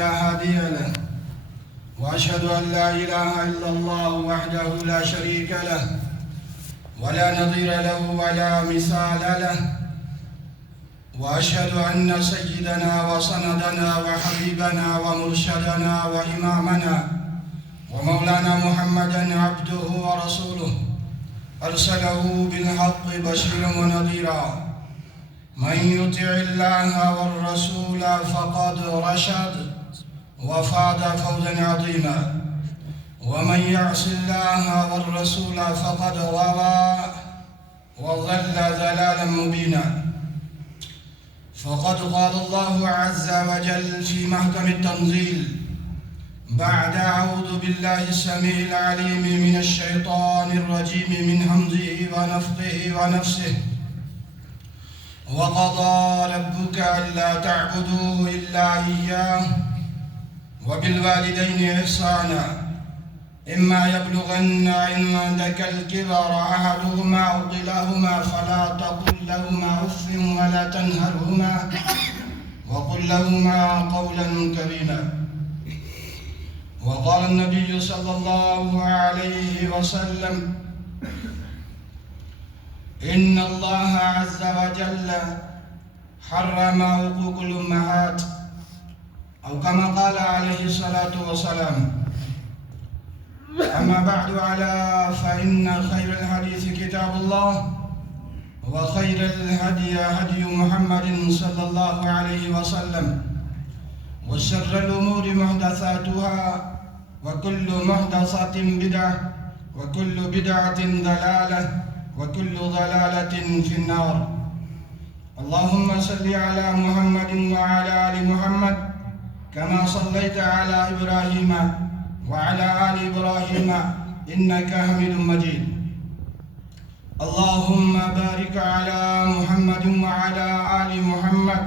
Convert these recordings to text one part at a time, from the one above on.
لا هادي له وأشهد أن لا إله إلا الله وحده لا شريك له ولا نظير له ولا مثال له، وأشهد أن سيدنا وسندنا وحبيبنا ومرشدنا وإمامنا ومولانا محمدا عبده ورسوله أرسله بالحق بشيرا ونذيرا. من يطع الله والرسول فقد رشد وفاز فوزا عظيما، ومن يعص الله والرسول فقد غوى وضل ضلالا مبينا. فقد قال الله عز وجل في محكم التنزيل بعد أعوذ بالله السميع العليم من الشيطان الرجيم من همزه ونفخه ونفسه: وقضى ربك ألا تعبدوا إلا إياه وبالوالدين إحسانا إما يبلغن عندك الكبر أحدهما أو كلاهما فلا تقل لهما أف ولا تنهرهما وقل لهما قولا كريما. وقال النبي صلى الله عليه وسلم: إن الله عز وجل حرم حقوق الأمهات، أو كما قال عليه الصلاة والسلام. أما بعد، فإن خير الحديث كتاب الله، وخير الهدي هدي محمد صلى الله عليه وسلم، وشر الأمور محدثاتها، وكل محدثة بدعة، وكل بدعة ضلالة، وكل ضلالة في النار. اللهم صل على محمد وعلى آل محمد كما صليت على إبراهيم وعلى آل إبراهيم إنك حميد مجيد. اللهم بارك على محمد وعلى آل محمد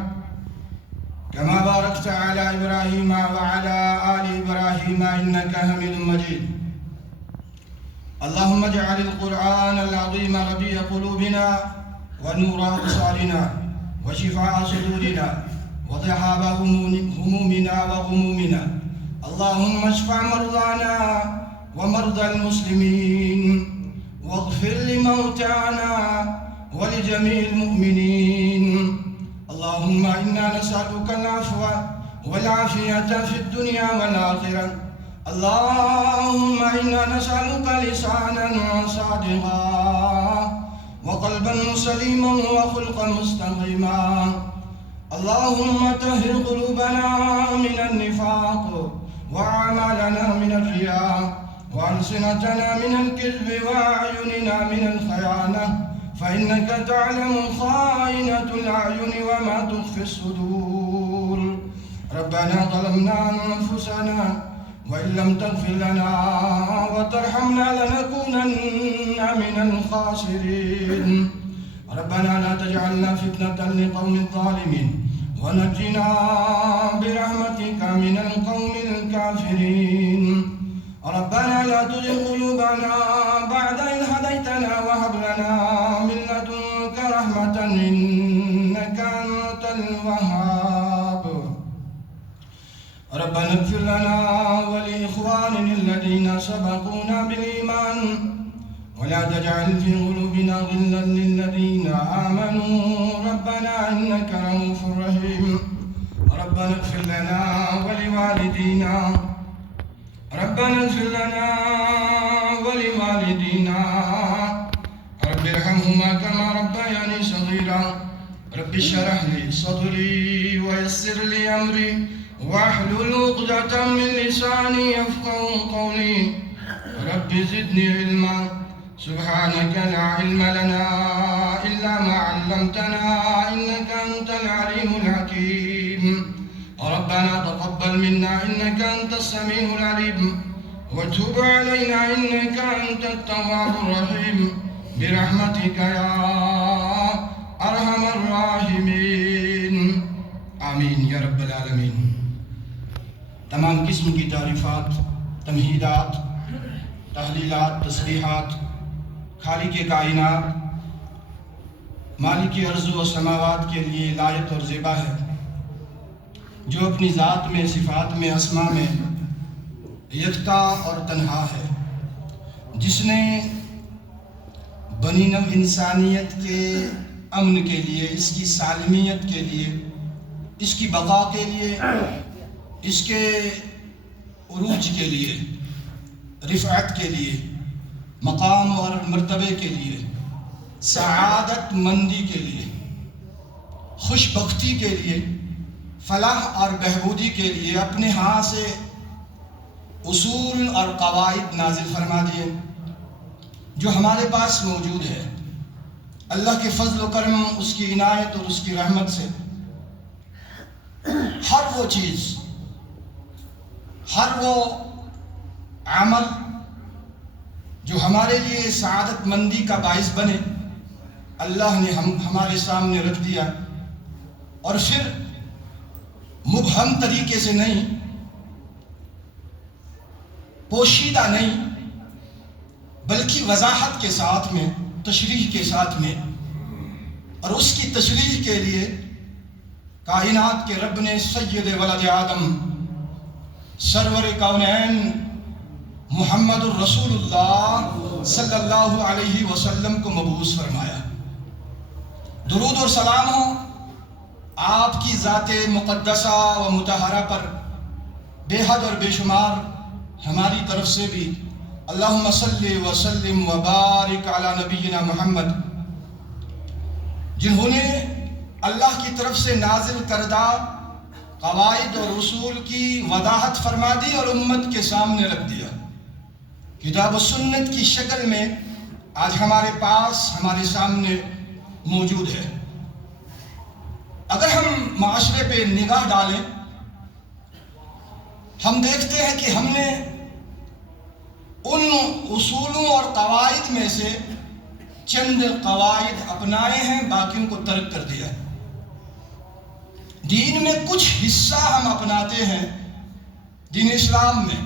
كما باركت على إبراهيم وعلى آل إبراهيم إنك حميد مجيد. اللهم اجعل القرآن العظيم ربيع قلوبنا ونور أبصارنا وشفاء صدورنا وذهاب همومنا وغمومنا. اللهم اشف مرضانا ومرضى المسلمين، واغفر لموتانا ولجميع المؤمنين. اللهم إنا نسألك العفو والعافية في الدنيا والآخرة. اللهم إنا نسألك لسانا صادقا وقلبا سليما وخلقا مستقيما. اللهم طهر قلوبنا من النفاق، وأعمالنا من الرياء، وألسنتنا من الكذب، وأعيننا من الخيانة، فإنك تعلم خائنة الأعين وما تخفي الصدور. ربنا ظلمنا أنفسنا وإن لم تغفر لنا وترحمنا لنكونن من الخاسرين. ربنا لا تجعلنا فتنة لقوم الظالمين، ونجنا برحمتك من القوم الكافرين. ربنا لا تزغ قلوبنا بعد إذ هديتنا وهب لنا من لدنك رحمة إنك أنت الوهاب. ربنا اغفر لنا ولإخواننا الذين سبقونا بالإيمان، ولا تجعل في قلوبنا غلا للذين آمنوا ربنا إنك رؤوف رحيم. ربنا اغفر لنا ولوالدينا، ربنا اغفر لنا ولوالدينا، رب ارحمهما كما ربياني صغيرا. رب اشرح لي صدري ويسر لي أمري واحلل عقدة من لساني يفقهوا قولي. رب زدني علما، سبحانك لا علم لنا إلا ما علمتنا إنك أنت العليم الحكيم. ربنا تقبل منا إنك أنت السميع العليم، وتب علينا إنك أنت التواب الرحيم، برحمتك يا أرحم الراحمين. آمین یا رب العالمین. تمام قسم کی تعریفات، تمہیدات، تحلیلات، تسبیحات خالق کائنات، مالک ارض و سماوات کے لیے لائق اور زیبا ہے۔ جو اپنی ذات میں، صفات میں، اسماء میں یکتا اور تنہا ہے، جس نے بنی نوع انسانیت کے امن کے لیے، اس کی سالمیت کے لیے، اس کی بقا کے لیے، اس کے عروج کے لیے، رفعت کے لیے، مقام اور مرتبے کے لیے، سعادت مندی کے لیے، خوش بختی کے لیے، فلاح اور بہبودی کے لیے اپنے ہاں سے اصول اور قواعد نازل فرما دیے جو ہمارے پاس موجود ہے۔ اللہ کے فضل و کرم، اس کی عنایت اور اس کی رحمت سے ہر وہ چیز، ہر وہ عمل جو ہمارے لیے سعادت مندی کا باعث بنے، اللہ نے ہمارے سامنے رکھ دیا، اور پھر مبہم طریقے سے نہیں، پوشیدہ نہیں، بلکہ وضاحت کے ساتھ میں، تشریح کے ساتھ میں، اور اس کی تشریح کے لیے کائنات کے رب نے سید ولد آدم، سرور کونین محمد الرسول اللہ صلی اللہ علیہ وسلم کو مبعوث فرمایا۔ درود اور سلام ہو آپ کی ذات مقدسہ و مطہرہ پر بے حد اور بے شمار ہماری طرف سے بھی۔ اللہم صلی وسلم وبارک علی نبینا محمد، جنہوں نے اللہ کی طرف سے نازل کردہ قواعد اور اصول کی وضاحت فرما دی اور امت کے سامنے رکھ دیا، کتاب و سنت کی شکل میں آج ہمارے پاس، ہمارے سامنے موجود ہے۔ اگر ہم معاشرے پہ نگاہ ڈالیں، ہم دیکھتے ہیں کہ ہم نے ان اصولوں اور قواعد میں سے چند قواعد اپنائے ہیں، باقیوں کو ترک کر دیا۔ دین میں کچھ حصہ ہم اپناتے ہیں۔ دین اسلام میں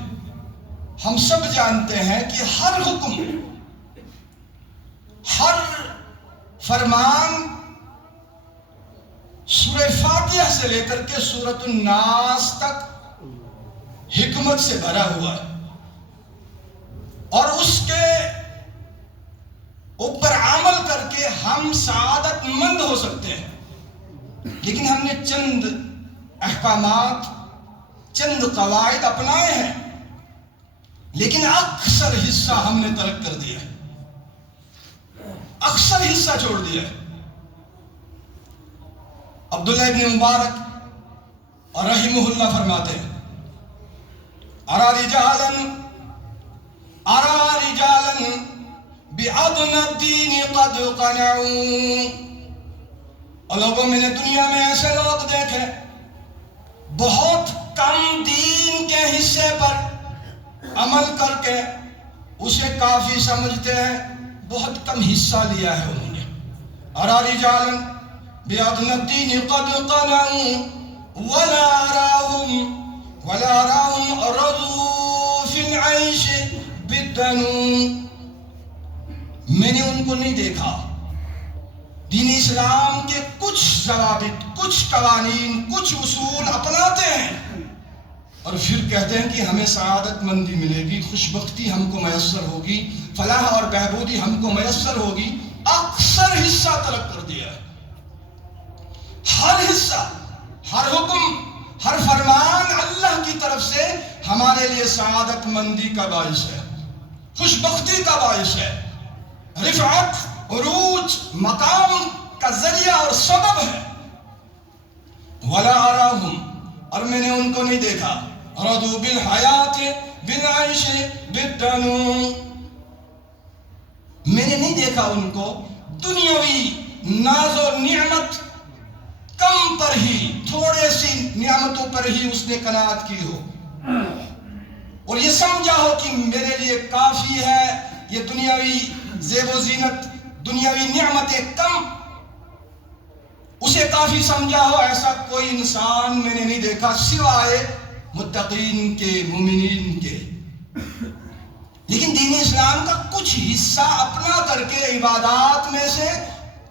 ہم سب جانتے ہیں کہ ہر حکم، ہر فرمان سورہ فاتحہ سے لے کر کے سورۃ الناس تک حکمت سے بھرا ہوا ہے، اور اس کے اوپر عمل کر کے ہم سعادت مند ہو سکتے ہیں۔ لیکن ہم نے چند احکامات، چند قواعد اپنائے ہیں، لیکن اکثر حصہ ہم نے ترک کر دیا ہے، اکثر حصہ چھوڑ دیا ہے۔ عبداللہ ابن مبارک اور رحمہ اللہ فرماتے ہیں، ارى رجالا بعدم الدین قد قنعوا، اور لوگوں میں نے دنیا میں ایسے لوگ دیکھے بہت کم دین کے حصے پر عمل کر کے اسے کافی سمجھتے ہیں، بہت کم حصہ لیا ہے انہوں نے۔ ارى رجالا بعدم الدین قد قنعوا ولا أراهم رضوا في العيش بالدنو، میں نے ان کو نہیں دیکھا دین اسلام کے کچھ ضوابط، کچھ قوانین، کچھ اصول اپناتے ہیں اور پھر کہتے ہیں کہ ہمیں سعادت مندی ملے گی، خوش بختی ہم کو میسر ہوگی، فلاح اور بہبودی ہم کو میسر ہوگی۔ اکثر حصہ ترک کر دیا ہے۔ ہر حصہ، ہر حکم، ہر فرمان اللہ کی طرف سے ہمارے لیے سعادت مندی کا باعث ہے، خوش بختی کا باعث ہے، رفعت، عروج، مقام کا ذریعہ اور سبب ہے۔ وَلَا أَرَاهُمْ، اور میں نے ان کو نہیں دیکھا، رَضُوا بِالْحَيَاةِ بِالْعَيْشِ بِالدَّنُو، میں نے نہیں دیکھا ان کو دنیاوی ناز و نعمت کم پر ہی، تھوڑے سی نعمتوں پر ہی اس نے قناعت کی ہو اور یہ سمجھا ہو کہ میرے لیے کافی ہے یہ دنیاوی زیب و زینت، دنیاوی نعمتیں کم، اسے کافی سمجھا ہو۔ ایسا کوئی انسان میں نے نہیں دیکھا سوائے متقین کے، مومنین کے۔ لیکن دین اسلام کا کچھ حصہ اپنا کر کے عبادات میں سے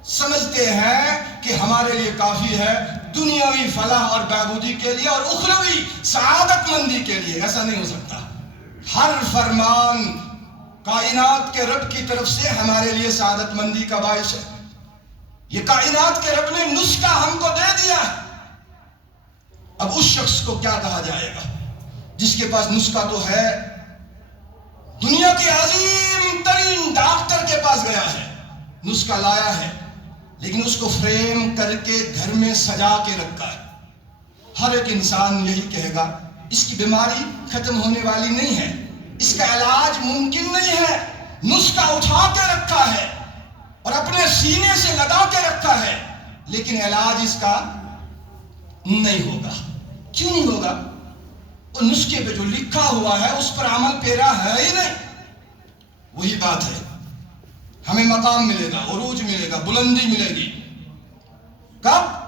سمجھتے ہیں کہ ہمارے لیے کافی ہے دنیاوی فلاح اور بہبودی کے لیے اور اخروی سعادت مندی کے لیے. ایسا نہیں ہو سکتا. ہر فرمان کائنات کے رب کی طرف سے ہمارے لیے سعادت مندی کا باعث ہے. یہ کائنات کے رب نے نسخہ ہم کو دے دیا ہے. اب اس شخص کو کیا کہا جائے گا جس کے پاس نسخہ تو ہے؟ دنیا کے عظیم ترین ڈاکٹر کے پاس گیا ہے, نسخہ لایا ہے, لیکن اس کو فریم کر کے گھر میں سجا کے رکھا ہے. ہر ایک انسان یہی کہے گا اس کی بیماری ختم ہونے والی نہیں ہے, اس کا علاج ممکن نہیں ہے. نسخہ اٹھا کے رکھا ہے اور اپنے سینے سے لگا کے رکھا ہے, لیکن علاج اس کا نہیں ہوگا. کیوں نہیں ہوگا؟ وہ نسخے پہ جو لکھا ہوا ہے اس پر عمل پیرا ہے ہی نہیں. وہی بات ہے, ہمیں مقام ملے گا, عروج ملے گا, بلندی ملے گی. کب؟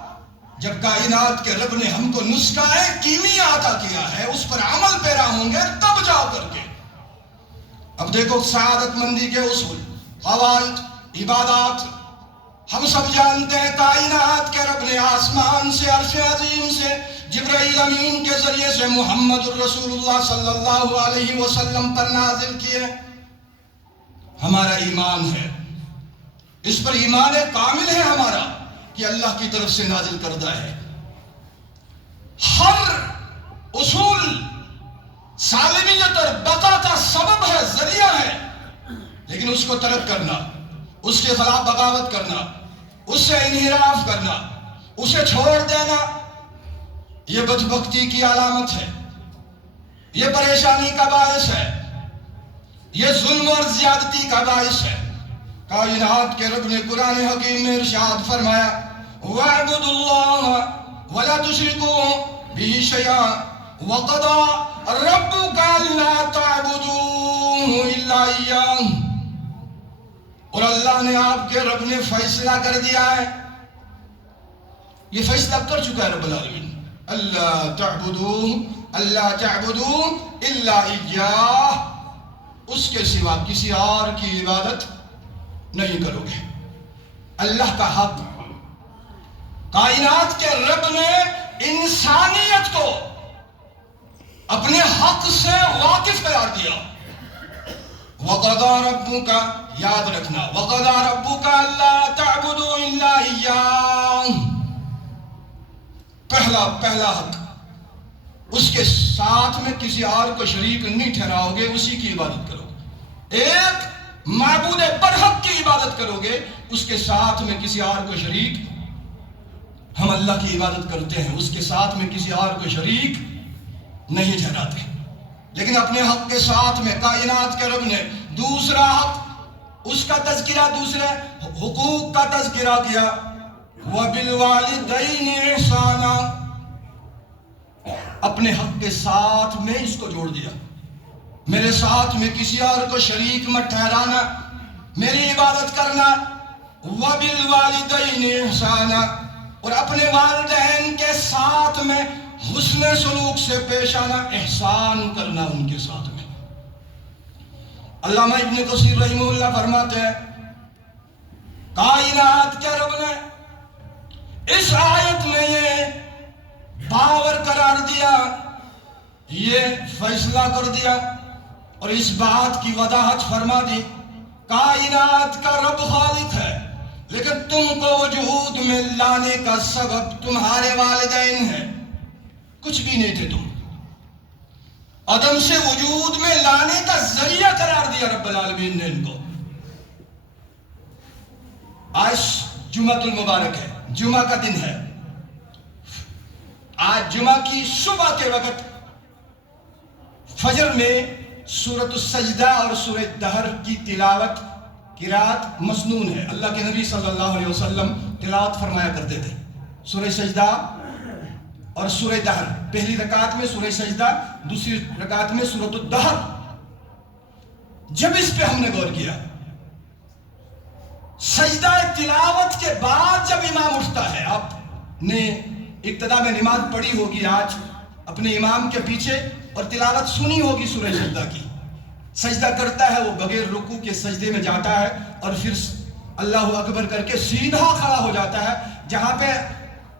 جب کائنات کے رب نے ہم کو نسخہ کیمیا عطا کیا ہے, اس پر عمل پیرا ہوں گے تب جا کر کے. اب دیکھو سعادت مندی کے اصول, قواعد, عبادات ہم سب جانتے ہیں. کائنات کے رب نے آسمان سے عرش عظیم سے جبرائیل امین کے ذریعے سے محمد الرسول اللہ صلی اللہ علیہ وسلم پر نازل کیے. ہمارا ایمان ہے, اس پر ایمان کامل ہے ہمارا کہ اللہ کی طرف سے نازل کردہ ہے. ہر اصول سالمیت اور بقا کا سبب ہے, ذریعہ ہے, لیکن اس کو ترک کرنا, اس کے خلاف بغاوت کرنا, اس سے انحراف کرنا, اسے چھوڑ دینا, یہ بدبختی کی علامت ہے, یہ پریشانی کا باعث ہے, یہ ظلم اور زیادتی کا باعث ہے. کائنات کے رب نے قرآن حکیم میں ارشاد فرمایا وَاعْبُدُوا اللَّهَ وَلَا تُشْرِكُوا بِهِ شَيْئًا وَقَضَىٰ رَبُّكَ أَلَّا تَعْبُدُوا إِلَّا إِيَّاهُ. اور اللہ نے, آپ کے رب نے فیصلہ کر دیا ہے, یہ فیصلہ کر چکا ہے رب العالمین, اللہ تعبدوا الا ایاہ, اس کے سوا کسی اور کی عبادت نہیں کرو گے. اللہ کا حق, کائنات کے رب نے انسانیت کو اپنے حق سے واقف قرار دیا. وَقَضَىٰ رَبُّكَ, یاد رکھنا, وَقَضَىٰ رَبُّكَ أَلَّا تَعْبُدُوا إِلَّا إِيَّاهُ. پہلا حق, اس کے ساتھ میں کسی اور کو شریک نہیں ٹھہراؤ گے, اسی کی عبادت کرو گے. ایک معبود برحق کی عبادت کرو گے, اس کے ساتھ میں کسی اور کو شریک, ہم اللہ کی عبادت کرتے ہیں, اس کے ساتھ میں کسی اور کو شریک نہیں ٹھہراتے. لیکن اپنے حق کے ساتھ میں کائنات کے رب نے دوسرا حق, اس کا تذکرہ, دوسرے حقوق کا تذکرہ کیا. وَبِالْوَالِدَيْنِ إِحْسَانًا, اپنے حق کے ساتھ میں اس کو جوڑ دیا, میرے ساتھ میں کسی اور کو شریک مت ٹھہرانا, میری عبادت کرنا. وَبِالْوَالِدَيْنِ إِحْسَانًا, اور اپنے والدین کے ساتھ میں حسن سلوک سے پیش آنا, احسان کرنا ان کے ساتھ میں. علامہ ابن کثیر رحمہ اللہ فرماتے ہیں کائنات کے رب نے اس آیت میں یہ باور قرار دیا, یہ فیصلہ کر دیا اور اس بات کی وضاحت فرما دی, کائنات کا رب خالق ہے, لیکن تم کو وجود میں لانے کا سبب تمہارے والدین ہیں. کچھ بھی نہیں تھے تم, عدم سے وجود میں لانے کا ذریعہ قرار دیا رب العالمین نے ان کو. آج جمعہ المبارک ہے, جمعہ کا دن ہے. آج جمعہ کی صبح کے وقت فجر میں سورۃ السجدہ اور سورۃ دہر کی تلاوت قرات مسنون ہے. اللہ کے نبی صلی اللہ علیہ وسلم تلاوت فرمایا کرتے تھے. سورہ سجدہ اور سورہ دہر, پہلی رکعت میں سورہ سجدہ, دوسری رکعت میں سورۃ الدہر. جب اس پہ ہم نے غور کیا, سجدہ تلاوت کے بعد جب امام اٹھتا ہے, آپ نے ابتدا میں نماز پڑھی ہوگی آج اپنے امام کے پیچھے اور تلاوت سنی ہوگی سورہ سجدہ کی. سجدہ کرتا ہے وہ بغیر رکوع کے سجدے میں جاتا ہے اور پھر اللہ اکبر کر کے سیدھا کھڑا ہو جاتا ہے، جہاں پہ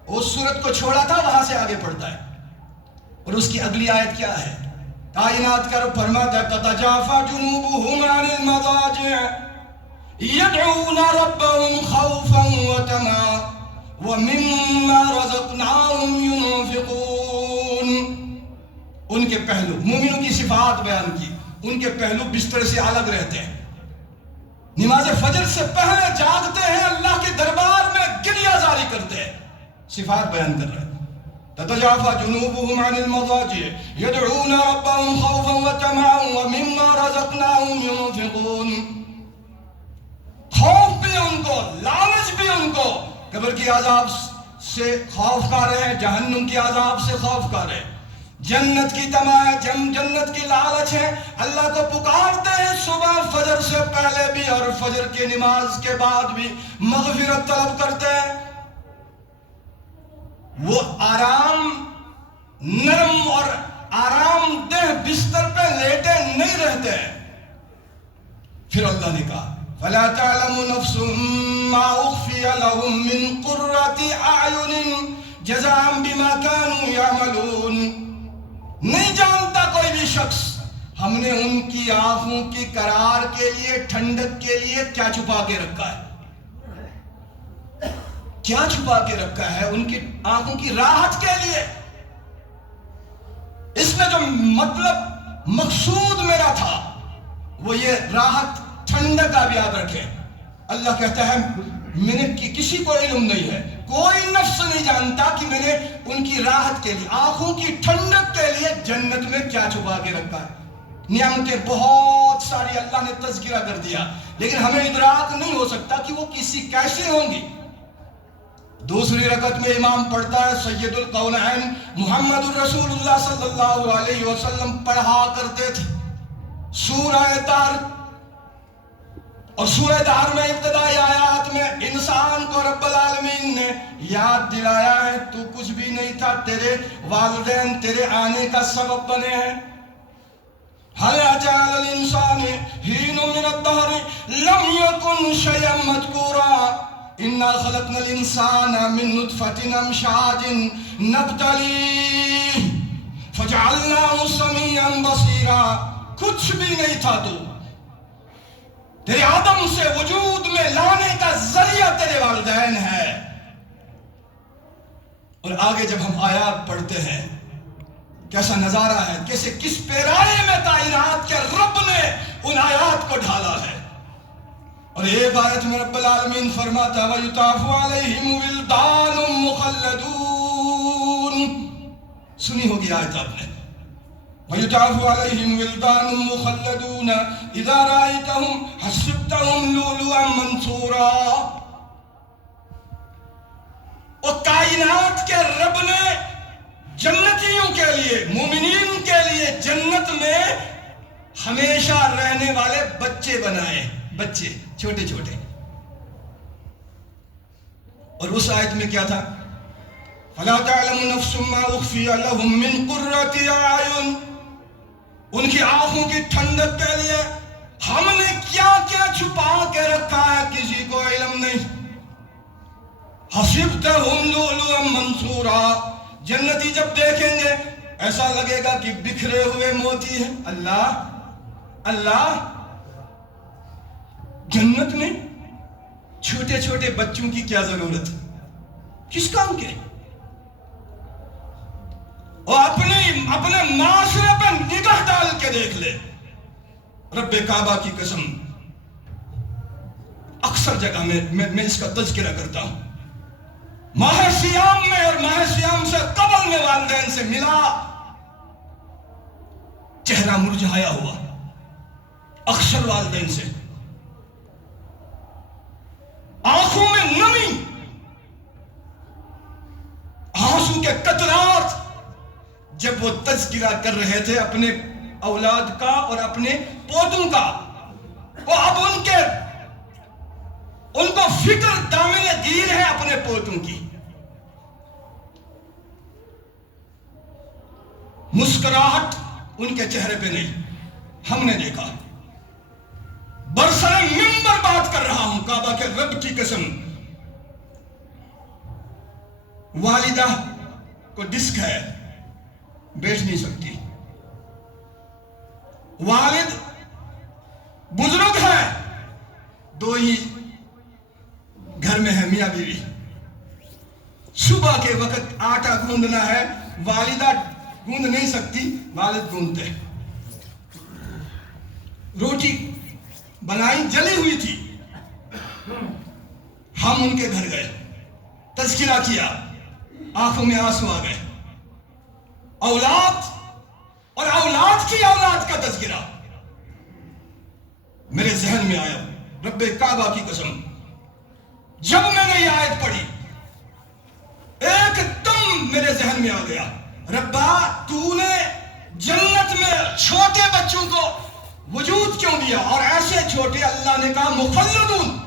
اس صورت کو چھوڑا تھا وہاں سے آگے پڑھتا ہے. اور اس کی اگلی آیت کیا ہے؟ کائنات کا رب فرماتا ہے تتجافى جنوبهم عن المضاجع يدعون ربهم خوفا وطمعا ومما رزقناهم ينفقون. ان کے پہلو، مومنوں کی صفات بیان کی، ان کے پہلو بستر سے الگ رہتے ہیں، نماز فجر سے پہلے جاگتے ہیں، اللہ کے دربار میں گریہ جاری کرتے ہیں. صفات بیان کر رہے ہیں. تتجافى جنوبهم عن المضاجع يدعون ربهم خوفا وطمعا ومما رزقناهم ينفقون. خوف بھی ان کو، لالچ بھی ان کو، قبر کی عذاب سے خوف کر رہے ہیں، جہنم کی عذاب سے خوف کر رہے ہیں، جنت کی تماع ہے، جنت کی لالچ ہے. اللہ کو پکارتے ہیں صبح فجر سے پہلے بھی اور فجر کی نماز کے بعد بھی، مغفرت طلب کرتے ہیں. وہ آرام، نرم اور آرام دہ بستر پہ لیٹے نہیں رہتے. پھر اللہ نے کہا فَلَا تَعْلَمُ نَفْسٌ مَّا أُخْفِيَ لَهُم مِّن قُرَّةِ أَعْيُنٍ جَزَاءً بِمَا كَانُوا يَعْمَلُونَ. نہیں جانتا کوئی بھی شخص ہم نے ان کی آنکھوں کی قرار کے لیے، ٹھنڈک کے لیے کیا چھپا کے رکھا ہے. کیا چھپا کے رکھا ہے؟ ان کی آنکھوں کی راحت کے لیے. اس میں جو مطلب مقصود میرا تھا وہ یہ راحت، ٹھنڈک آپ یاد رکھیں. اللہ کہتا ہے میں نے کسی کو علم نہیں ہے، کوئی نفس نہیں جانتا کہ میں نے ان کی راحت کے لیے، آنکھوں کی ٹھنڈک کے لیے جنت میں کیا چھپا کے رکھا ہے. نعمتیں بہت ساری اللہ نے تذکرہ کر دیا، لیکن ہمیں ادراک نہیں ہو سکتا کہ وہ کیسے ہوں گی. دوسری رکعت میں امام پڑھتا ہے سید القونین محمد الرسول اللہ صلی اللہ علیہ وسلم پڑھا کرتے تھے سورہ دہر. اور سورہ دہر میں ابتدائی آیات میں انسان کو رب العالمین نے یاد دلایا ہے تو کچھ بھی نہیں تھا، تیرے والدین تیرے آنے کا سبب بنے ہیں. هل أتى على الإنسان حين من الدهر لم يكن شيئا مذكورا إنا خلقنا الإنسان من نطفة أمشاج نبتليه فجعلناه سميعا بصيرا. کچھ بھی نہیں تھا، تو تیرے عدم سے وجود میں لانے کا ذریعہ تیرے والدین ہے. اور آگے جب ہم آیات پڑھتے ہیں کیسا نظارہ ہے، کیسے کس پیرائے میں کائنات کے رب نے ان آیات کو ڈھالا ہے. اور ایک آیت میں رب العالمین فرماتا ہے وَيُطَافُ عَلَيْهِمْ وِلْدَانٌ مُخَلَّدُونَ. سنی ہوگی آیت آپ نے. وَيُطَافُ عَلَيْهِمْ وِلْدَانٌ مُخَلَّدُونَ إِذَا رَأَيْتَهُمْ حَسِبْتَهُمْ لُؤْلُؤًا مَّنثُورًا. اور کائنات کے رب نے جنتیوں کے لیے، مومنین کے لیے جنت میں ہمیشہ رہنے والے بچے بنائے، بچے چھوٹے چھوٹے. اور اس آیت میں کیا تھا فَلَا تَعْلَمُ نَفْسٌ مَّا أُخْفِيَ لَهُم مِّن قُرَّةِ أَعْيُنٍ. ان کی آنکھوں کی ٹھنڈک کے لیے ہم نے کیا کیا چھپا کے رکھا ہے کسی کو علم نہیں. حَسِبْتَهُمْ لُؤْلُؤًا مَّنثُورًا. جنتی جب دیکھیں گے ایسا لگے گا کہ بکھرے ہوئے موتی ہیں. اللہ جنت میں چھوٹے چھوٹے بچوں کی کیا ضرورت، کس کام کے؟ اور اپنے معاشرے پہ نگاہ ڈال کے دیکھ لے. رب کعبہ کی قسم، اکثر جگہ میں اس کا تذکرہ کرتا ہوں. ماہ سیام میں اور ماہ سیام سے قبل میں والدین سے ملا، چہرہ مرجھایا ہوا، اکثر والدین سے آنکھوں میں نمی، آنسو کے قطرات. جب وہ تذکرہ کر رہے تھے اپنے اولاد کا اور اپنے پوتوں کا، وہ اب ان کو فکر دامن گیر ہے اپنے پوتوں کی. مسکراہٹ ان کے چہرے پہ نہیں. ہم نے دیکھا برسر ممبر بات کر رہا ہوں کعبہ کے رب کی قسم. والدہ کو ڈسک ہے, بیٹھ نہیں سکتی. والد بزرگ ہے, دو ہی گھر میں ہے میاں بیوی. صبح کے وقت آٹا گوندنا ہے, والدہ گوند نہیں سکتی, والد گوندتے. روٹی بنائی جلی ہوئی تھی, ہم ان کے گھر گئے, تذکرہ کیا, آنکھوں میں آنسو آ گئے. اولاد اور اولاد کی اولاد کا تذکرہ میرے ذہن میں آیا. رب کعبہ کی قسم, جب میں نے یہ آیت پڑھی ایک دم میرے ذہن میں آ گیا, ربا تو نے جنت میں چھوٹے بچوں کو وجود کیوں دیا؟ اور ایسے چھوٹے اللہ نے کہا مخلدون,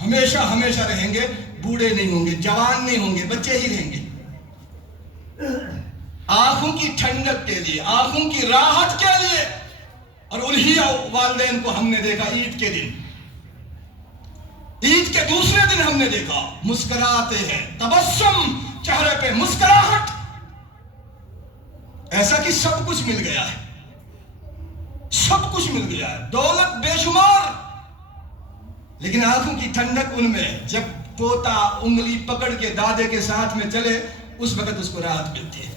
ہمیشہ ہمیشہ رہیں گے, بوڑھے نہیں ہوں گے, جوان نہیں ہوں گے, بچے ہی رہیں گے. آنکھوں کی ٹھنڈک کے لیے, آنکھوں کی راحت کے لیے. اور انہی والدین کو ہم نے دیکھا عید کے دن, عید کے دوسرے دن ہم نے دیکھا مسکراتے ہیں, تبسم چہرے پہ, مسکراہٹ, ایسا کہ سب کچھ مل گیا ہے, سب کچھ مل گیا ہے, دولت بے شمار, لیکن آنکھوں کی ٹھنڈک ان میں. جب پوتا انگلی پکڑ کے دادے کے ساتھ میں چلے اس وقت اس کو راحت ملتی ہے.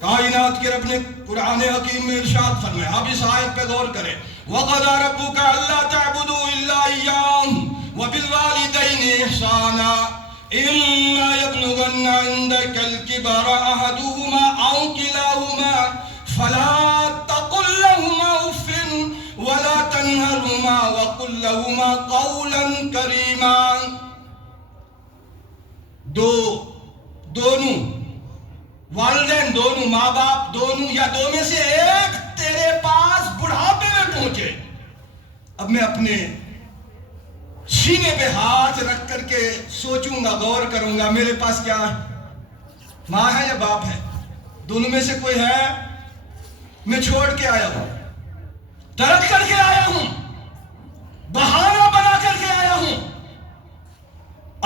کائنات کے رب نے قرآن حکیم میں ارشاد فرمایا, اب اس آیت پہ غور کریں, وَقَضَىٰ رَبُّكَ أَلَّا تَعْبُدُوا إِلَّا إِيَّاهُ وَبِالْوَالِدَيْنِ إِحْسَانًا إِمَّا يَبْلُغَنَّ عِندَكَ الْكِبَرَ أَحَدُهُمَا أَوْ كِلَاهُمَا فَلَا تَقُل لَّهُمَا أُفٍّ وَلَا تَنْهَرْهُمَا وَقُل لَّهُمَا قَوْلًا كَرِيمًا. دونوں والدین, دونوں ماں باپ, دونوں یا دو میں سے ایک تیرے پاس بڑھاپے میں پہنچے, اب میں اپنے سینے پہ ہاتھ رکھ کر کے سوچوں گا, غور کروں گا, میرے پاس کیا ہے, ماں ہے یا باپ ہے؟ دونوں میں سے کوئی ہے؟ میں چھوڑ کے آیا ہوں, ترک کر کے آیا ہوں, بہانہ بنا کر کے آیا ہوں,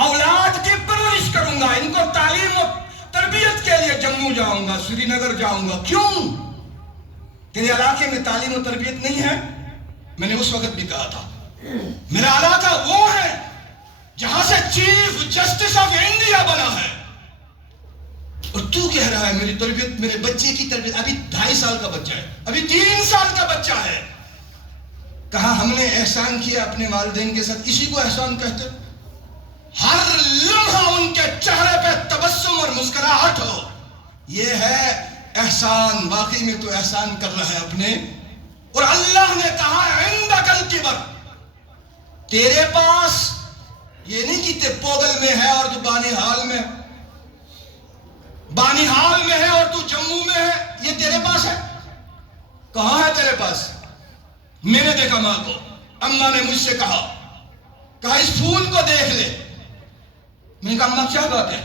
اولاد کی پرورش کروں گا, ان کو تعلیم و تربیت کے لیے جموں جاؤں گا, سری نگر جاؤں گا. کیوں؟ تیرے علاقے میں تعلیم و تربیت نہیں ہے؟ میں نے اس وقت بھی کہا تھا میرا علاقہ وہ ہے جہاں سے چیف جسٹس آف انڈیا بنا ہے, اور تو کہہ رہا ہے میری تربیت, میرے بچے کی تربیت, ابھی 2.5 سال کا بچہ ہے, ابھی 3 سال کا بچہ ہے. کہا ہم نے احسان کیا اپنے والدین کے ساتھ, اسی کو احسان کہتے. ہر لمحہ ان کے چہرے پہ تبسم اور مسکراہٹ ہو, یہ ہے احسان. واقعی میں تو احسان کر رہا ہے اپنے. اور اللہ نے کہا عندک الکبر, تیرے پاس, یہ نہیں کہ تے پوگل میں ہے اور تو بانیحال میں, بانیحال میں ہے اور تو جموں میں ہے, یہ تیرے پاس ہے. کہاں ہے تیرے پاس؟ میں نے دیکھا ماں کو, اماں نے مجھ سے کہا اس پھول کو دیکھ لے. میں نے کہا اماں کیا بات ہے؟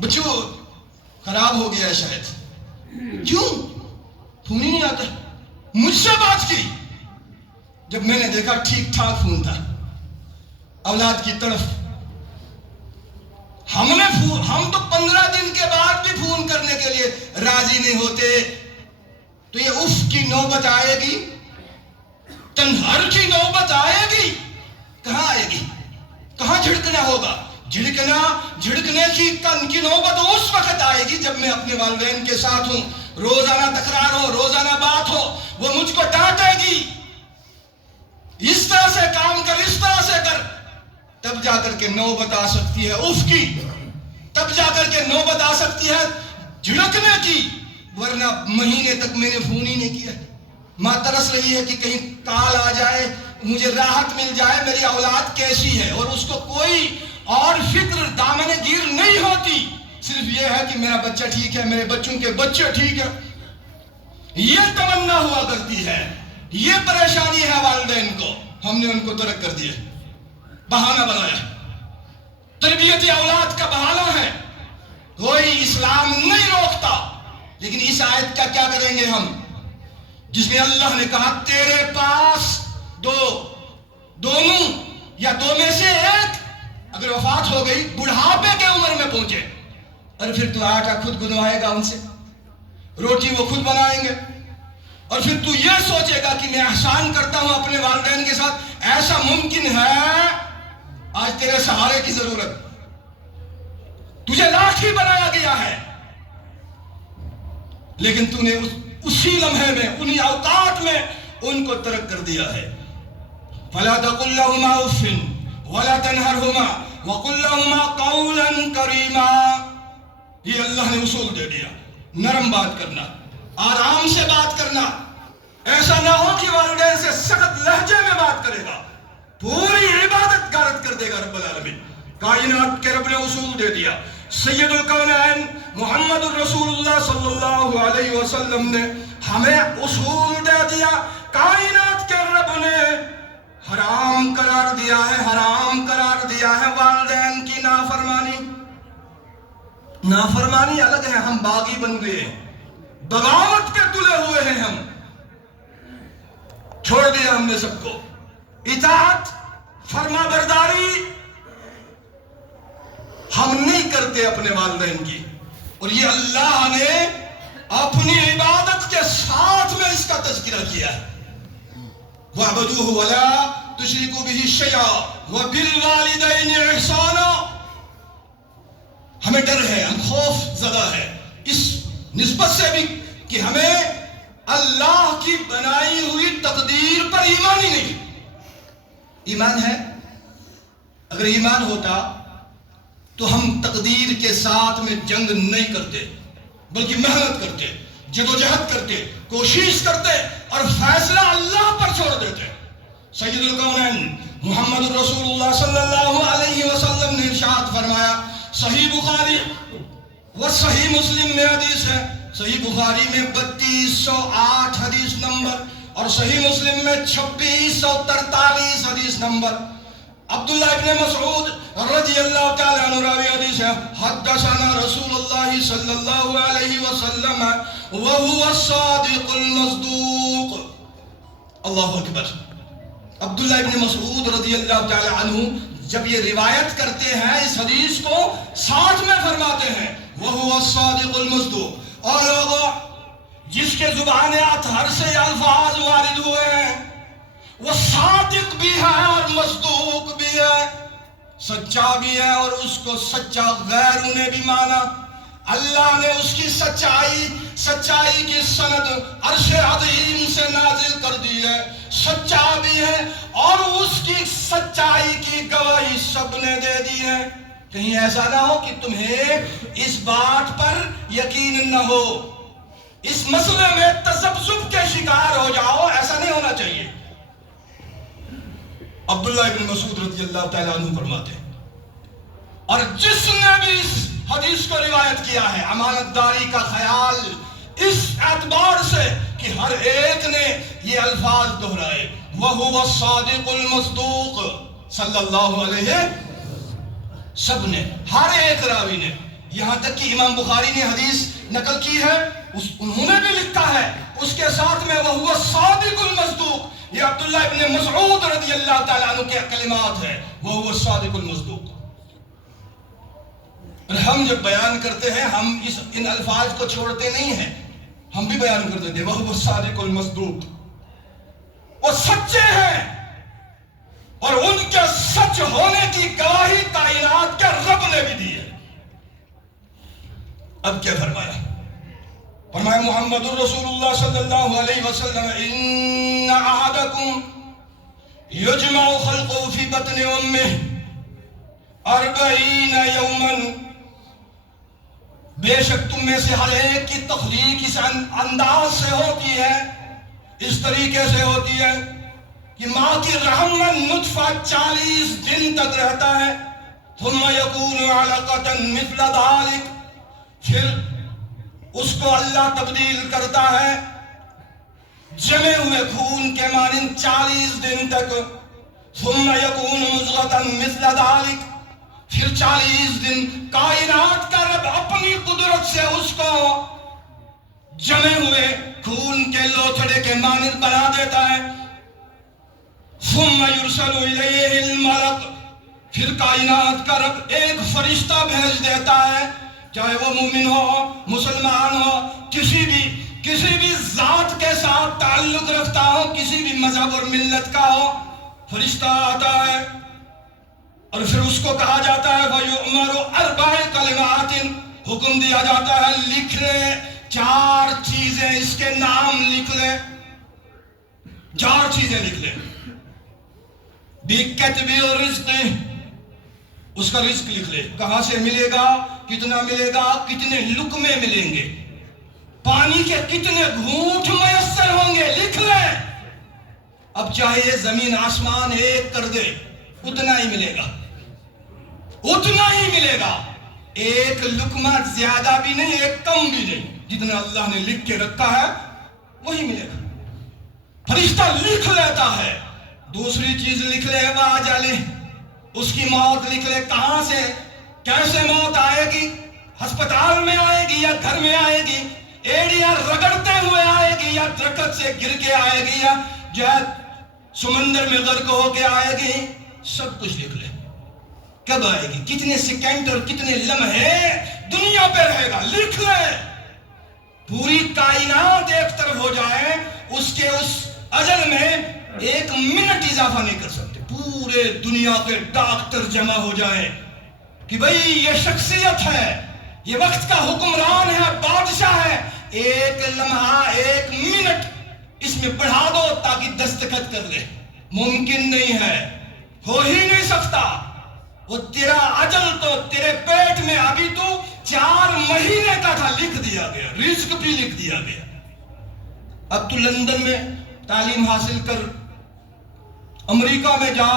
بچو خراب ہو گیا ہے شاید. کیوں؟ پھول ہی نہیں آتا. مجھ سے بات کی, جب میں نے دیکھا ٹھیک ٹھاک پھول تھا, اولاد کی طرف. ہم تو 15 دن کے بعد بھی فون کرنے کے لیے راضی نہیں ہوتے. تو یہ اف کی نوبت آئے گی, تنہر کی نوبت آئے گی, کہاں آئے گی؟ کہاں جھڑکنا ہوگا؟ جھڑکنے کی نوبت اس وقت آئے گی جب میں اپنے والدین کے ساتھ ہوں, روزانہ تکرار ہو, روزانہ بات ہو, وہ مجھ کو ڈانٹے گی, اس طرح سے کام کر, اس طرح سے کر, تب جا کر کے نوبت آ سکتی ہے اف کی, تب جا کر کے نوبت آ سکتی ہے جھڑکنے کی, ورنہ مہینے تک میں نے فون ہی نہیں کیا. ماں ترس رہی ہے کہ کہیں کال آ جائے, مجھے راحت مل جائے, میری اولاد کیسی ہے, اور اس کو کوئی اور فکر دامن گیر نہیں ہوتی, صرف یہ ہے کہ میرا بچہ ٹھیک ہے, میرے بچوں کے بچے ٹھیک ہے. یہ تمنا ہوا کرتی ہے, یہ پریشانی ہے والدین کو. ہم نے ان کو ترک کر دیا, بہانہ بنایا. تربیت اولاد کا بہانہ ہے, کوئی اسلام نہیں روکتا. لیکن اس آیت کا کیا کریں گے ہم, جس میں اللہ نے کہا تیرے پاس دونوں یا دو میں سے ایک اگر وفات ہو گئی بڑھاپے کے عمر میں پہنچے، اور پھر تو آٹا خود گنوائے گا ان سے، روٹی وہ خود بنائیں گے، اور پھر تو یہ سوچے گا کہ میں احسان کرتا ہوں اپنے والدین کے ساتھ، ایسا ممکن ہے؟ آج تیرے سہارے کی ضرورت، تجھے لاٹھی بنایا گیا ہے، لیکن تو نے اسی لمحے میں انہی اوقات میں ان کو ترک کر دیا ہے۔ فَلَا تَقُلْ لَهُمَا أُفٍّ وَلَا تَنْهَرْهُمَا وَقُلْ لَهُمَا قَوْلًا كَرِيمًا۔ یہ اللہ نے اصول دے دیا، نرم بات کرنا، آرام سے بات کرنا، ایسا نہ ہو کہ والدین سے سخت لہجے میں بات کرے گا، پوری عبادت غارت کر دے گا۔ رب العالمین کائنات کے رب نے اصول دے دیا، سید الکونین محمد الرسول اللہ صلی اللہ علیہ وسلم نے ہمیں اصول دے دیا، کائنات کے رب نے حرام قرار دیا ہے، حرام قرار دیا ہے والدین کی نافرمانی۔ نافرمانی الگ ہے، ہم باغی بن گئے ہیں، بغاوت کے تلے ہوئے ہیں، ہم چھوڑ دیا ہم نے سب کو، اطاعت فرما برداری ہم نہیں کرتے اپنے والدین کی، اور یہ اللہ نے اپنی عبادت کے ساتھ میں اس کا تذکرہ کیا ہے۔ وَاعْبُدُوهُ وَلَا تُشْرِكُوا بِهِ شَيْئًا وَبِالْوَالِدَيْنِ إِحْسَانًا۔ ہمیں ڈر ہے، ہم خوف زدہ ہے اس نسبت سے بھی کہ ہمیں اللہ کی بنائی ہوئی تقدیر پر ایمان ہی نہیں۔ ایمان ہے، اگر ایمان ہوتا تو ہم تقدیر کے ساتھ میں جنگ نہیں کرتے، بلکہ محنت کرتے، جدوجہد کرتے، کوشش کرتے اور فیصلہ اللہ پر چھوڑ دیتے۔ سید الکونین محمد رسول اللہ صلی اللہ علیہ وسلم نے ارشاد فرمایا، صحیح بخاری و صحیح مسلم میں حدیث ہے، صحیح بخاری میں 3208 حدیث نمبر اور صحیح مسلم میں 2643 حدیث نمبر۔ عبداللہ ابن مسعود رضی اللہ تعالی عنہ راوی حدیث ہے، حدثنا رسول اللہ صلی اللہ علیہ وسلم وهو الصادق المصدوق۔ اللہ اکبر۔ عبداللہ ابن مسعود رضی اللہ تعالی عنہ جب یہ روایت کرتے ہیں اس حدیث کو ساتھ میں فرماتے ہیں وَهُوَ الصَّادِقُ الْمَصْدُوقُ، اور لوگوں جس کے زبان اطہر سے یہ الفاظ وارد ہوئے ہیں وہ صادق بھی ہے اور مصدوق بھی ہے، سچا بھی ہے اور اس کو سچا غیر نے بھی مانا۔ اللہ نے اس کی سچائی کی سند عرش عظیم سے نازل کر دی ہے، سچا بھی ہے اور اس کی سچائی کی گواہی سب نے دے دی ہے۔ کہیں ایسا نہ ہو کہ تمہیں اس بات پر یقین نہ ہو، اس مسئلے میں تذبذب کے شکار ہو جاؤ، ایسا نہیں ہونا چاہیے۔ عبداللہ ابن مسعود رضی اللہ تعالیٰ عنہ فرماتے ہیں، اور جس نے بھی اس حدیث کو روایت کیا ہے امانت داری کا خیال اس اعتبار سے کہ ہر ایک نے یہ الفاظ دہرائے وَهُوَ الصَّادِقُ الْمَصْدُوقُ صلی اللہ علیہ، سب نے، ہر ایک راوی نے، یہاں تک کہ امام بخاری نے حدیث نقل کی ہے انہوں نے بھی لکھا ہے اس کے ساتھ میں وَهُوَ الصَّادِقُ الْمَصْدُوقُ۔ یہ عبداللہ ابن مسعود رضی اللہ تعالیٰ عنہ کے کلمات ہیں، وَهُوَ الصَّادِقُ الْمَصْدُوقُ۔ اور ہم جب بیان کرتے ہیں ہم ان الفاظ کو چھوڑتے نہیں ہیں، ہم بھی بیان کر دیتے ہیں وَهُوَ الصَّادِقُ الْمَصْدُوقُ۔ وہ سچے ہیں اور ان کے سچ ہونے کی گواہی کائنات کے رب نے بھی دی ہے۔ اب کیا فرمایا؟ فرمایا محمد رسول اللہ صلی اللہ علیہ وسلم ان احدکم یجمع خلقه فی بطن امہ 40 یوما، بے شک تم میں سے ہر ایک کی تخلیق اس انداز سے ہوتی ہے، اس طریقے سے ہوتی ہے کہ ماں کی رحم میں نطفہ 40 دن تک رہتا ہے، ثم یکون علقۃ مثل ذلک، پھر اس کو اللہ تبدیل کرتا ہے جمے ہوئے خون کے مانند 40 دن تک، ثم یکون مضغۃ مثل ذلک، پھر 40 دن کائنات کا رب اپنی قدرت سے اس کو جمے ہوئے خون کے لوتھڑے کے مانند بنا دیتا ہے۔ ثم يرسل إليه الملك، پھر کائنات کا رب ایک فرشتہ بھیج دیتا ہے، چاہے وہ مومن ہو، مسلمان ہو، کسی بھی ذات کے ساتھ تعلق رکھتا ہو، کسی بھی مذہب اور ملت کا ہو، فرشتہ آتا ہے اور پھر اس کو کہا جاتا ہے وَيُؤْمَرُ أَرْبَعِ كَلِمَاتٍ، حکم دیا جاتا ہے لکھ لے 4 چیزیں، اس کے نام لکھ لے، 4 چیزیں لکھ لے۔ بِكَتْبِ الرِّزْقِ، اس کا رزق لکھ لے، کہاں سے ملے گا، کتنا ملے گا، کتنے لقمے ملیں گے، پانی کے کتنے گھونٹ میسر ہوں گے، لکھ لے۔ اب چاہے زمین آسمان ایک کر دے، اتنا ہی ملے گا، اتنا ہی ملے گا، ایک لقمہ زیادہ بھی نہیں، ایک کم بھی نہیں، جتنا اللہ نے لکھ کے رکھا ہے وہی ملے گا۔ فرشتہ لکھ لیتا ہے۔ دوسری چیز لکھ لے وَأَجَلِهِ، اس کی موت لکھ لے، کہاں سے کیسے موت آئے گی، ہسپتال میں آئے گی یا گھر میں آئے گی، ایڑیاں رگڑتے ہوئے آئے گی یا درخت سے گر کے آئے گی یا جو ہے سمندر میں غرق ہو کے آئے گی، سب کچھ لکھ لے۔ کب آئے گی، کتنے سیکنڈ اور کتنے لمحے دنیا پہ رہے گا، لکھ لے۔ پوری کائنات ایک طرف ہو جائے، اس کے اس اجل میں 1 منٹ اضافہ نہیں کر سکتے۔ پورے دنیا کے ڈاکٹر جمع ہو جائیں کہ بھئی یہ شخصیت ہے، یہ وقت کا حکمران ہے، بادشاہ ہے، 1 لمحہ 1 منٹ اس میں بڑھا دو تاکہ دستخط کر لے، ممکن نہیں ہے، ہو ہی نہیں سکتا۔ وہ تیرا اجل تو تیرے پیٹ میں ابھی تو 4 مہینے کا تھا، لکھ دیا گیا، رزق بھی لکھ دیا گیا۔ اب تو لندن میں تعلیم حاصل کر، امریکہ میں جا،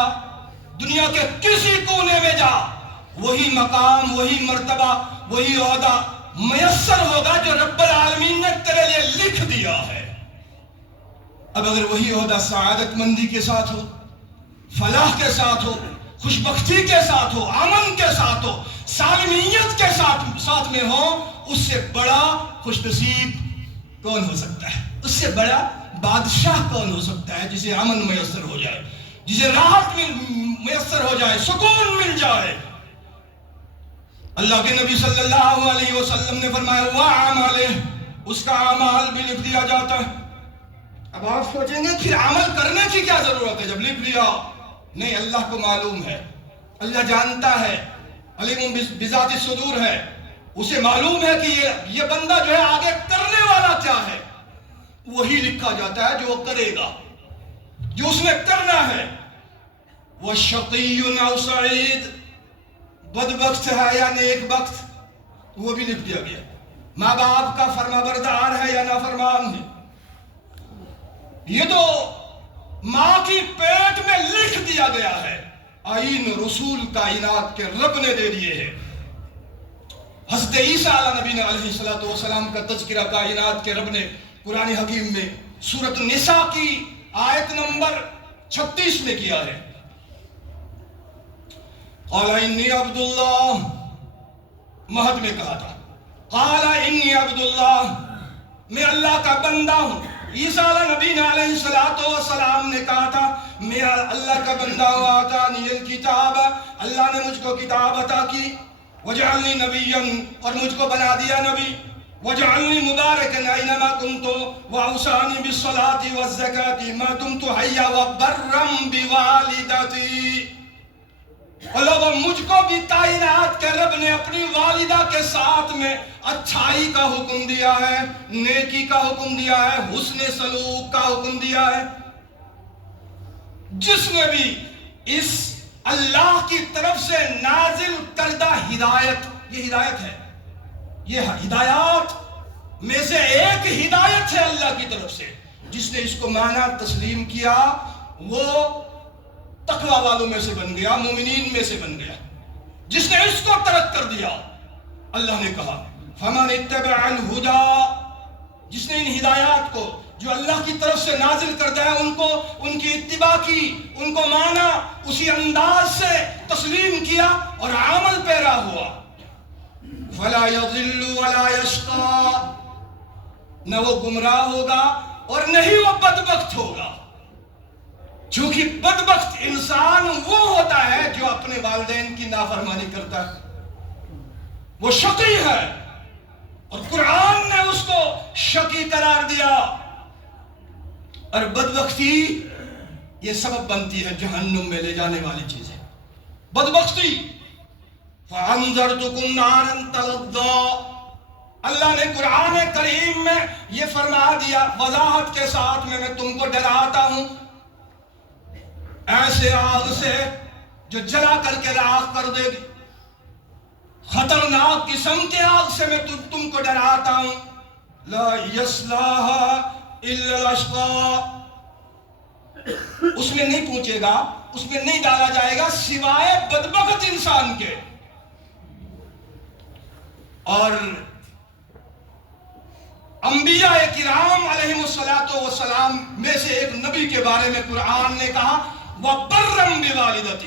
دنیا کے کسی کونے میں جا، وہی مقام، وہی مرتبہ، وہی عہدہ میسر ہوگا جو رب العالمین نے تیرے لیے لکھ دیا ہے۔ اب اگر وہی عہدہ سعادت مندی کے ساتھ ہو، فلاح کے ساتھ ہو، خوشبختی کے ساتھ ہو، امن کے ساتھ ہو، سالمیت کے ساتھ میں ہو، اس سے بڑا خوش نصیب کون ہو سکتا ہے؟ اس سے بڑا بادشاہ کون ہو سکتا ہے جسے امن میسر ہو جائے، جسے راحت میسر ہو جائے، سکون مل جائے؟ اللہ کے نبی صلی اللہ علیہ وسلم نے فرمایا وَعَمَلِهِ، اس کا اعمال بھی لکھ دیا جاتا ہے۔ اب آپ سوچیں گے پھر عمل کرنے کی کیا ضرورت ہے جب لکھ دیا؟ نہیں، اللہ کو معلوم ہے، اللہ جانتا ہے، علیم بذات الصدور ہے، اسے معلوم ہے کہ یہ بندہ جو ہے آگے کرنے والا کیا ہے، وہی لکھا جاتا ہے جو وہ کرے گا، جو اس نے کرنا ہے۔ وَشَقِيٌّ أَوْ سَعِيدٌ، بدبخت ہے یا نیک بخت، وہ بھی لکھ دیا گیا۔ ماں باپ کا فرما بردار ہے یا نافرمان ہے، یہ تو ماں کی پیٹ میں لکھ دیا گیا ہے۔ آئین رسول کائنات کے رب نے دے دیے ہیں۔ حضرت عیسیٰ علیہ السلام کا تذکرہ کائنات کے رب نے قرآن حکیم میں سورۃ النساء کی آیت نمبر 36 میں کیا ہے۔ قال انی عبد اللہ، مہد میں کہا تھا، قال انی عبد اللہ، میں اللہ کا بندہ ہوں۔ عیسیٰ نبی علیہ السلام نے کہا تھا میں اللہ کا بندہ ہوں، آتانی الکتاب، اللہ نے مجھ کو کتاب عطا کی، وجعلنی نبیا، اور مجھ کو بنا دیا نبی، وجعلنی مبارکا اینما کنت، واوصانی بالصلاۃ والزکاۃ ما دمت حیا وبرا بوالدتی۔ اللہ، مجھ کو بھی کائنات کے رب نے اپنی والدہ کے ساتھ میں اچھائی کا حکم دیا ہے، نیکی کا حکم دیا ہے، حسن سلوک کا حکم دیا ہے۔ جس نے بھی اس اللہ کی طرف سے نازل کردہ ہدایت، یہ ہدایت ہے، یہ ہدایات میں سے ایک ہدایت ہے اللہ کی طرف سے، جس نے اس کو مانا تسلیم کیا وہ تقوی والوں میں سے بن گیا، مومنین میں سے بن گیا۔ جس نے اس کو ترک کر دیا، اللہ نے کہا فَمَنِ اتَّبَعَ الْهُدَى، جس نے ان ہدایات کو جو اللہ کی طرف سے نازل کردہ ہے ان کی اتباع کی، ان کو مانا، اسی انداز سے تسلیم کیا اور عمل پیرا ہوا، فَلَا يَضِلُّ وَلَا يَشْقَى، نہ وہ گمراہ ہوگا اور نہ ہی وہ بدبخت ہوگا۔ چونکہ بدبخت انسان وہ ہوتا ہے جو اپنے والدین کی نافرمانی کرتا ہے، وہ شقی ہے، اور قرآن نے اس کو شقی قرار دیا۔ اور بدبختی یہ سبب بنتی ہے جہنم میں لے جانے والی چیز ہے بدبختی۔ فَأَنذَرْتُكُمْ نَارًا تَلَظَّىٰ، اللہ نے قرآن کریم میں یہ فرما دیا وضاحت کے ساتھ میں تم کو ڈراتا ہوں ایسے آگ سے جو جلا کر کے راکھ کر دے گی، خطرناک قسم کے آگ سے میں تم کو ڈراتا ہوں۔ لا يَصْلَاهَا إِلَّا الْأَشْقَى، اس میں نہیں پہنچے گا، اس میں نہیں ڈالا جائے گا سوائے بدبخت انسان کے۔ اور انبیاء کرام علیہ السلام میں سے ایک نبی کے بارے میں قرآن نے کہا وَبَرًّا بِوَالِدَتِهِ،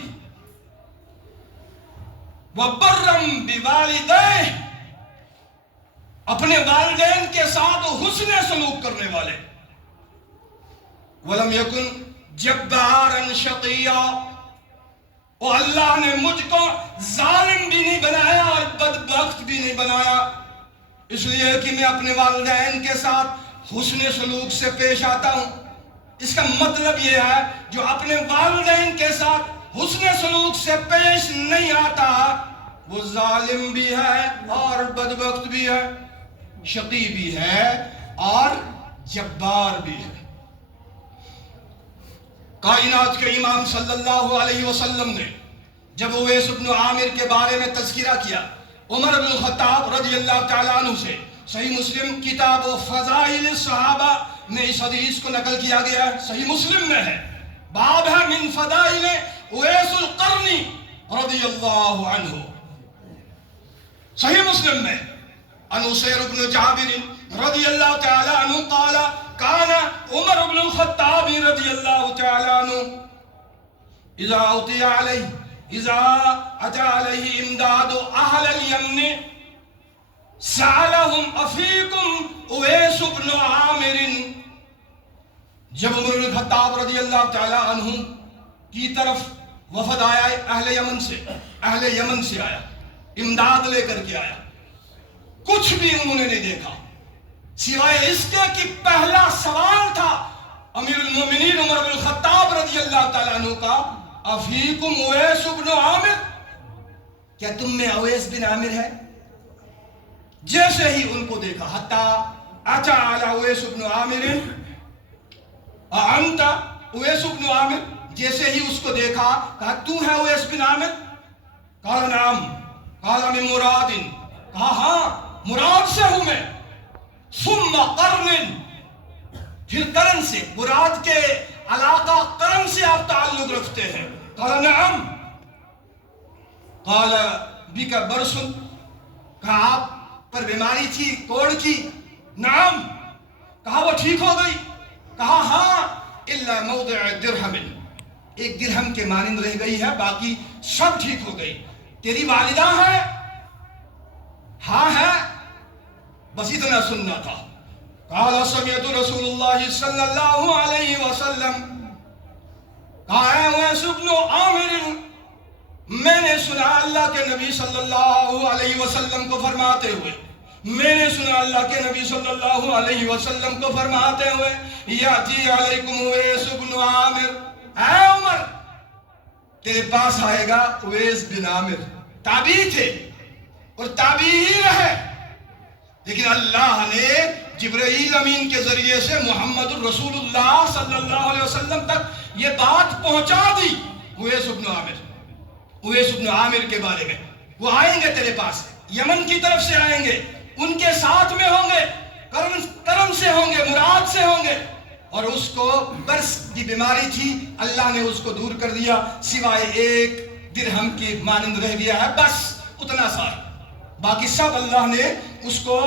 وَبَرًّا بِوَالِدَيْهِ، اپنے والدین کے ساتھ حسن سلوک کرنے والے۔ وَلَمْ يَكُنْ جَبَّارًا شَقِيًّا، اور اللہ نے مجھ کو ظالم بھی نہیں بنایا اور بدبخت بھی نہیں بنایا، اس لیے کہ میں اپنے والدین کے ساتھ حسن سلوک سے پیش آتا ہوں۔ اس کا مطلب یہ ہے جو اپنے والدین کے ساتھ حسن سلوک سے پیش نہیں آتا وہ ظالم بھی ہے اور بدبخت بھی ہے، شقی بھی ہے اور جبار بھی ہے۔ کائنات کے امام صلی اللہ علیہ وسلم نے جب اویس بن عامر کے بارے میں تذکرہ کیا، عمر بن الخطاب رضی اللہ تعالیٰ عنہ سے صحیح مسلم کتاب و فضائل الصحابہ میں اس حدیث کو نقل کیا گیا ہے، صحیح مسلم میں ہے، باب ہے من فضائل اویس القرنی رضی اللہ عنہ۔ صحیح مسلم میں عن عسیر بن جابر رضی اللہ تعالیٰ عنہ قال کان عمر بن الخطاب رضی اللہ تعالیٰ عنہ اذا اتى علیہ امداد اہل الیمن سألہم افیکم اویس بن عامر، جب عمر بن الخطاب رضی اللہ تعالیٰ عنہ کی طرف وفد آیا اہل یمن سے آیا، امداد لے کر کے آیا، کچھ بھی انہوں نے نہیں دیکھا سوائے اس کے کہ پہلا سوال تھا امیر المومنین عمر بن الخطاب رضی اللہ تعالیٰ عنہ کا، افیکم اویس بن عامر، کیا تم میں اویس بن عامر ہے؟ جیسے ہی ان کو دیکھا حتی اتا علی اویس بن عامر انت اویس بن عامر، جیسے ہی اس کو دیکھا کہا تو ہے اویس بن عامر؟ قال نعم، قال من مراد، کہا ہاں مراد سے ہوں میں، ثم قرن، پھر قرن سے، مراد کے علاقہ قرن سے آپ تعلق رکھتے ہیں؟ قال نعم، قال بک برس، کہا آپ پر بیماری تھی کوڑ کی؟ نعم، کہا وہ ٹھیک ہو گئی؟ کہا ہاں الا موضع درہم، ایک درہم کے مانند رہ گئی ہے، باقی سب ٹھیک ہو گئی۔ تیری والدہ ہے؟ ہاں ہے، بس اتنا سننا تھا۔ قال سمعت رسول اللہ صلی اللہ علیہ وسلم، کہا اے اویس بن عامر، میں نے سنا اللہ کے نبی صلی اللہ علیہ وسلم کو فرماتے ہوئے، میں نے سنا اللہ کے نبی صلی اللہ علیہ وسلم کو فرماتے ہوئے، یاتی علیکم اویس بن عامر، اے عمر تیرے پاس آئے گا اویس بن عامر۔ تابعی تھے اور تابعی ہی رہے، لیکن اللہ نے جبرائیل امین کے ذریعے سے محمد الرسول اللہ صلی اللہ علیہ وسلم تک یہ بات پہنچا دی اویس بن عامر کے بارے میں۔ وہ آئیں گے تیرے پاس، یمن کی طرف سے آئیں گے، ان کے ساتھ میں ہوں گے، کرم سے ہوں گے، مراد سے ہوں گے، اور اس کو برس کی بیماری تھی، اللہ نے اس کو دور کر دیا، سوائے ایک درہم کی مانند رہ گیا ہے، بس اتنا سا ہے، باقی سب اللہ نے اس کو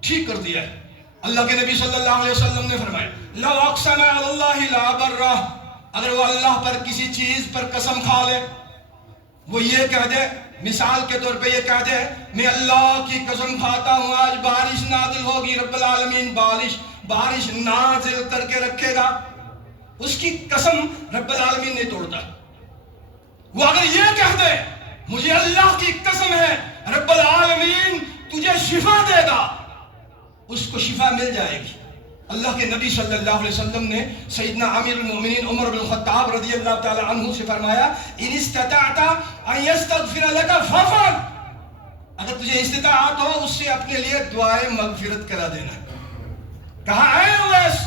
ٹھیک کر دیا ہے۔ اللہ کے نبی صلی اللہ علیہ وسلم نے فرمایا لو اقسم علی اللہ لا برہ، اگر وہ اللہ پر کسی چیز پر قسم کھا لے، وہ یہ کہہ دے، مثال کے طور پہ یہ کہہ دے میں اللہ کی قسم کھاتا ہوں آج بارش نازل ہوگی، رب العالمین بارش نازل کر کے رکھے گا، اس کی قسم رب العالمین نہیں توڑتا. وہ اگر یہ کہہ دے مجھے اللہ کی قسم ہے رب العالمین تجھے شفا دے گا، اس کو شفا مل جائے گی. اللہ کے نبی صلی اللہ علیہ وسلم نے سیدنا امیر المؤمنین عمر بن الخطاب رضی اللہ تعالی عنہ سے فرمایا ان استطعت ان یستغفر لك فافعل، اگر تجھے استطاعت ہو اس سے اپنے لیے دعائے مغفرت کرا دینا. کہا اے اویس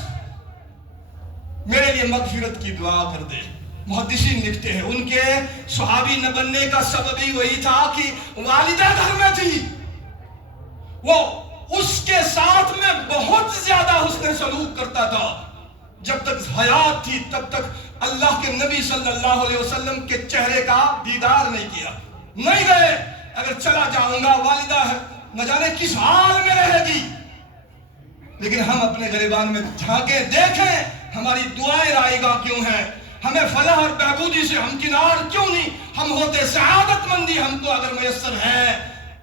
میرے لیے مغفرت کی دعا کر دے. محدثین لکھتے ہیں ان کے صحابی نہ بننے کا سبب ہی وہی تھا کہ والدہ گھر میں تھی، وہ اس کے ساتھ میں بہت زیادہ حسن سلوک کرتا تھا. جب تک حیات تھی تب تک اللہ کے نبی صلی اللہ علیہ وسلم کے چہرے کا دیدار نہیں کیا. نہیں گئے، اگر چلا جاؤں گا والدہ ہے نہ جانے کس حال میں رہے گی. لیکن ہم اپنے گریبان میں جھانکیں دیکھیں ہماری دعائیں رائگاں کیوں ہیں، ہمیں فلاح اور بہبودی سے ہمکنار کیوں نہیں. ہم ہوتے سعادت مندی ہم کو اگر میسر ہے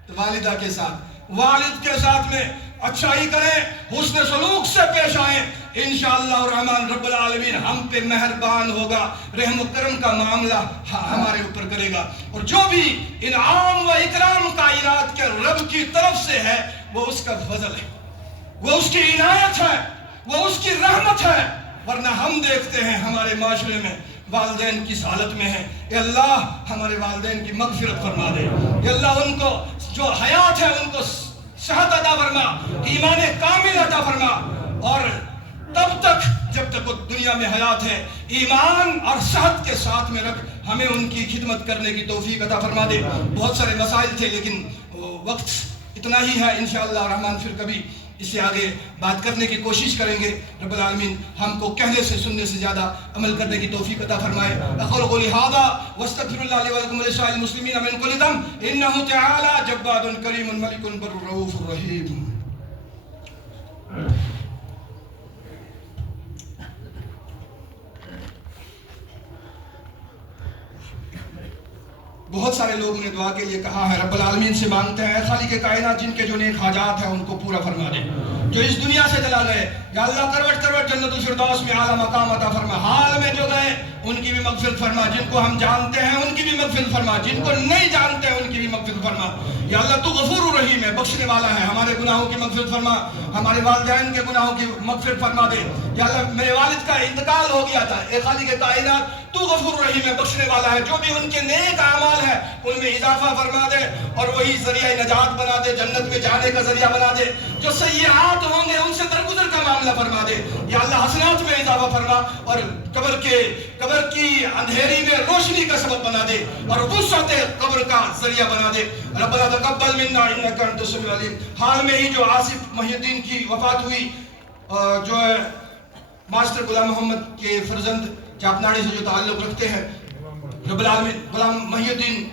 تو والدہ کے ساتھ، والد کے ساتھ میں اچھائی کریں، حسن سلوک سے پیش آئیں. انشاءاللہ الرحمن رب العالمین ہم پہ مہربان ہوگا، رحم و کرم کا معاملہ ہمارے اوپر کرے گا. اور جو بھی انعام و اکرام کائنات کے رب کی طرف سے ہے وہ اس کا فضل ہے، وہ اس کی عنایت ہے، وہ اس کی رحمت ہے. ورنہ ہم دیکھتے ہیں ہمارے معاشرے میں والدین کس حالت میں ہیں. اے اللہ ہمارے والدین کی مغفرت فرما دے. اے اللہ ان کو جو حیات ہے ان کو صحت عطا فرما، ایمان کامل عطا فرما. اور تب تک جب تک وہ دنیا میں حیات ہے ایمان اور صحت کے ساتھ میں رکھ، ہمیں ان کی خدمت کرنے کی توفیق عطا فرما دے. بہت سارے مسائل تھے لیکن وقت اتنا ہی ہے. انشاءاللہ الرحمن پھر کبھی اس سے آگے بات کرنے کی کوشش کریں گے. رب العالمین ہم کو کہنے سے سننے سے زیادہ عمل کرنے کی توفیق عطا فرمائے. اقول قولی ھذا واستغفر اللہ لی ولکم ولسائر المسلمین من کل ذنب انہ تعالی جواد کریم ملک بر رؤوف رحیم. بہت سارے لوگوں نے دعا کے لیے کہا ہے. رب العالمین سے مانگتے ہیں خالق کائنات جن کے جو نیک حاجات ہیں ان کو پورا فرما دے. جو اس دنیا سے چلا گئے یا اللہ کروٹ کروٹ جنت الفردوس میں اعلیٰ مقام عطا فرما. حال میں جو گئے ان کی بھی مغفرت فرما، جن کو ہم جانتے ہیں ان کی بھی مغفرت فرما، جن کو نہیں جانتے ہیں ان کی بھی مغفرت فرما. یا اللہ تو غفور الرحیم ہے، بخشنے والا ہے. ہمارے گناہوں کی مغفرت فرما، ہمارے والدین کے گناہوں کی مغفرت فرما دے. یا اللہ میرے والد کا انتقال ہو گیا تھا، اے خالق کائنات تو غفور الرحیم ہے، بخشنے والا ہے. جو بھی ان کے نیک اعمال ہیں ان میں اضافہ فرما دے اور وہی ذریعہ نجات بنا دے، جنت میں جانے کا ذریعہ بنا دے. جو سیئات ہوں گے ان سے درگزر کا معاملہ فرما دے. یا اللہ حسنات میں اضافہ فرما اور قبر کی اندھیری میں روشنی کا سبب بنا دے اور وسعت قبر کا ذریعہ بنا دے. ربنا تقبل منا انک انت السمیع العلیم. حال میں ہی جو آصف محی الدین کی وفات ہوئی، جو ہے ماسٹر غلام محمد کے فرزند چاپناڑی سے جو تعلق رکھتے ہیں، رب العالمین غلام محی الدین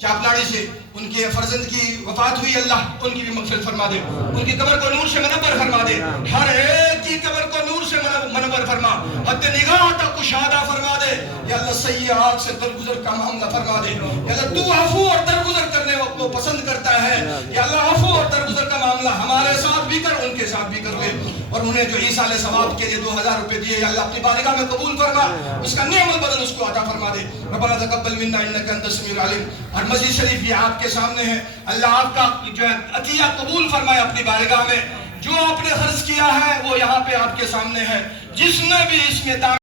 چاپناڑی سے ان کے فرزند کی وفات ہوئی، اللہ ان کی بھی مغفرت فرما دے، ان کی قبر کو نور سے منور فرما دے، ہر ایک کی قبر کو نور سے منور فرما، حد نگاہ تک کشادہ فرما دے. یا اللہ سیئات سے درگزر کا معاملہ فرما دے. یا اللہ تو عفو اور درگزر کرنے کو پسند کرتا ہے. یا اللہ عفو اور درگزر کا معاملہ ہمارے ساتھ بھی کر، ان کے ساتھ بھی کر لے. اور انہیں جو ایصال ثواب کے لیے 2000 روپے دیے یا اللہ اپنی بارگاہ میں قبول فرما، اس کا نعم البدل اس کو عطا فرما دے. ربنا تقبل منا انک انت السمیع العلیم. اور مسجد شریف یہ آپ کے سامنے ہے، اللہ آپ کا جو ہے عطیہ قبول فرمائے اپنی بارگاہ میں. جو آپ نے خرچ کیا ہے وہ یہاں پہ آپ کے سامنے ہے. جس نے بھی اس میں